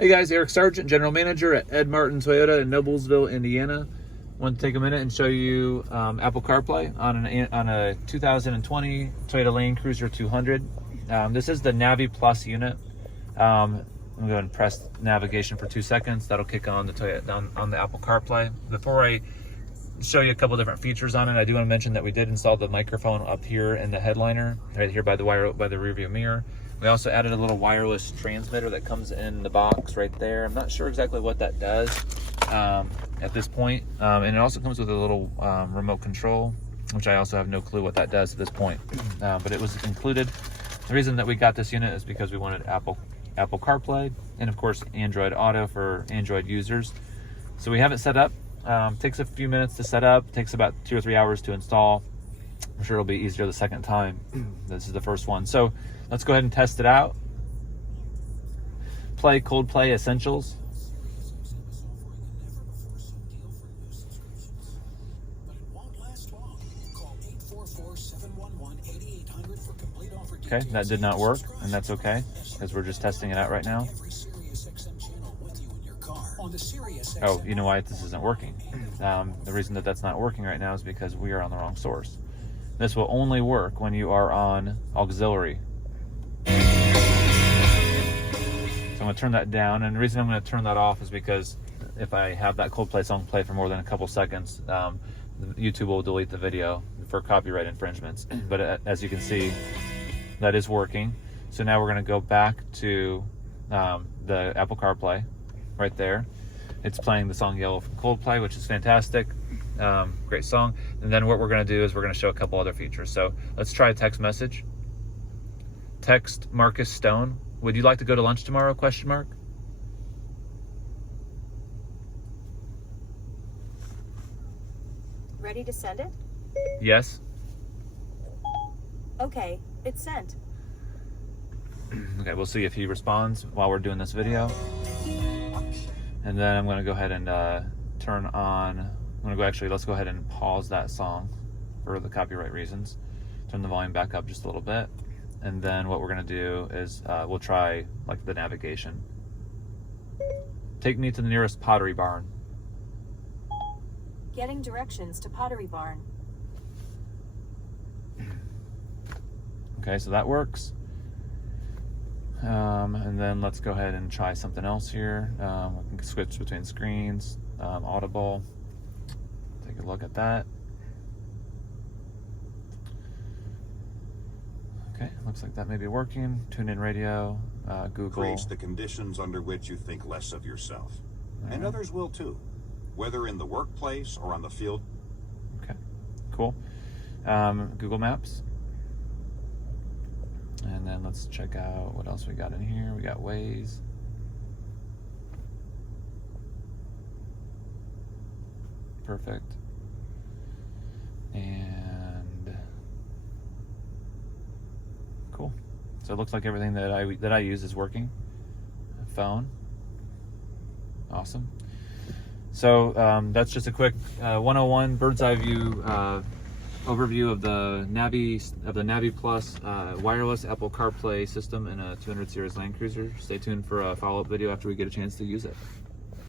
Hey guys, Eric Sargent, General Manager at Ed Martin Toyota in Noblesville, Indiana. Want to take a minute and show you Apple CarPlay on a 2020 Toyota Land Cruiser 200. This is the NaviPlus unit. I'm going to go and press navigation for 2 seconds. That'll kick on the Toyota on the Apple CarPlay. Before I show you a couple different features on it, I do want to mention that we did install the microphone up here in the headliner, right here by the rear view mirror. We also added a little wireless transmitter that comes in the box right there. I'm not sure exactly what that does at this point. And it also comes with a little remote control, which I also have no clue what that does at this point. But it was included. The reason that we got this unit is because we wanted Apple CarPlay and of course Android Auto for Android users. So we have it set up. Takes a few minutes to set up, takes about 2 or 3 hours to install. I'm sure it'll be easier the second time. This is the first one. So let's go ahead and test it out. Play Coldplay Essentials. Okay, that did not work, and that's okay, because we're just testing it out right now. Oh, you know why this isn't working? The reason that that's not working right now is because we are on the wrong source. This will only work when you are on auxiliary. So I'm going to turn that down, and the reason I'm going to turn that off is because if I have that Coldplay song play for more than a couple seconds, YouTube will delete the video for copyright infringements. But as you can see, that is working. So now we're going to go back to the Apple CarPlay right there. It's playing the song Yellow from Coldplay, which is fantastic. Great song. And then what we're going to do is we're going to show a couple other features. So let's try a text message. Text Marcus Stone. Would you like to go to lunch tomorrow? Question mark. Ready to send it? Yes. Okay, it's sent. Okay, we'll see if he responds while we're doing this video. And then I'm going to go ahead and turn on, let's go ahead and pause that song for the copyright reasons. Turn the volume back up just a little bit. And then what we're going to do is we'll try like the navigation. Take me to the nearest Pottery Barn. Getting directions to Pottery Barn. Okay, so that works. And then let's go ahead and try something else here. We can switch between screens, Audible. Take a look at that. Okay, looks like that may be working. Tune in radio, Google. Creates the conditions under which you think less of yourself. And others will too, whether in the workplace or on the field. Okay, cool. Google Maps. And then let's check out what else we got in here. We got Waze. Perfect. And cool. So it looks like everything that I use is working. Phone. Awesome. So that's just a quick 101 bird's eye view overview of the NaviPlus wireless Apple CarPlay system in a 200 series Land Cruiser. Stay tuned for a follow-up video after we get a chance to use it.